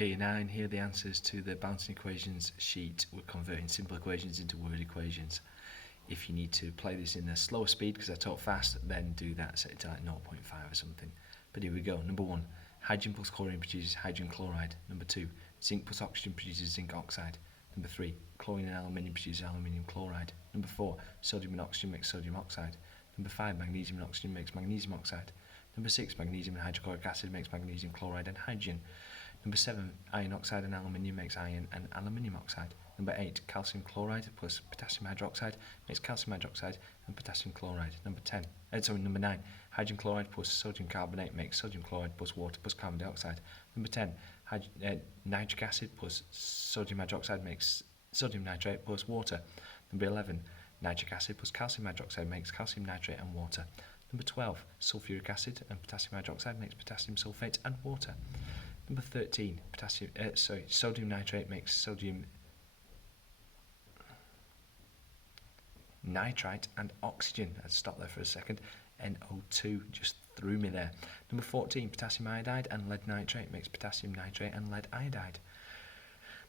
Okay, now in here the answers to the bouncing equations sheet. We're converting simple equations into word equations. If you need to play this in a slower speed because I talk fast, then do that, set it to like 0.5 or something. But here we go. Number 1, hydrogen plus chlorine produces hydrogen chloride. Number 2, zinc plus oxygen produces zinc oxide. Number 3, chlorine and aluminium produces aluminium chloride. Number 4, sodium and oxygen makes sodium oxide. Number 5, magnesium and oxygen makes magnesium oxide. Number 6, magnesium and hydrochloric acid makes magnesium chloride and hydrogen. Number 7, iron oxide and aluminium makes iron and aluminium oxide. Number 8, calcium chloride plus potassium hydroxide makes calcium hydroxide and potassium chloride. Number 9, hydrogen chloride plus sodium carbonate makes sodium chloride plus water plus carbon dioxide. Number 10, nitric acid plus sodium hydroxide makes sodium nitrate plus water. Number 11, nitric acid plus calcium hydroxide makes calcium nitrate and water. Number 12, sulfuric acid and potassium hydroxide makes potassium sulfate and water. Number 13, sodium nitrate makes sodium nitrite and oxygen. Let's stop there for a second. NO2 just threw me there. Number 14, potassium iodide and lead nitrate makes potassium nitrate and lead iodide.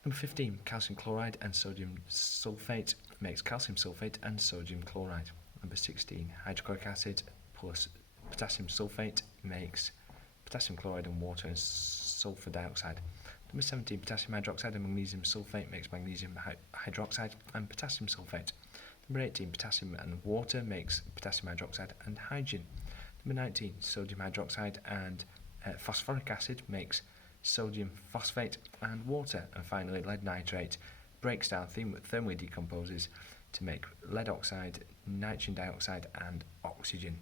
Number 15, calcium chloride and sodium sulfate makes calcium sulfate and sodium chloride. Number 16, hydrochloric acid plus potassium sulfate makes potassium chloride and water and sulfur dioxide. Number 17, potassium hydroxide and magnesium sulfate makes magnesium hydroxide and potassium sulfate. Number 18, potassium and water makes potassium hydroxide and hydrogen. Number 19, sodium hydroxide and phosphoric acid makes sodium phosphate and water. And finally, lead nitrate breaks down, thermally decomposes to make lead oxide, nitrogen dioxide and oxygen.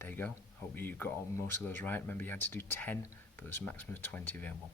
There you go. Hope you got most of those right. Remember, you had to do 10, but there's a maximum of 20 available.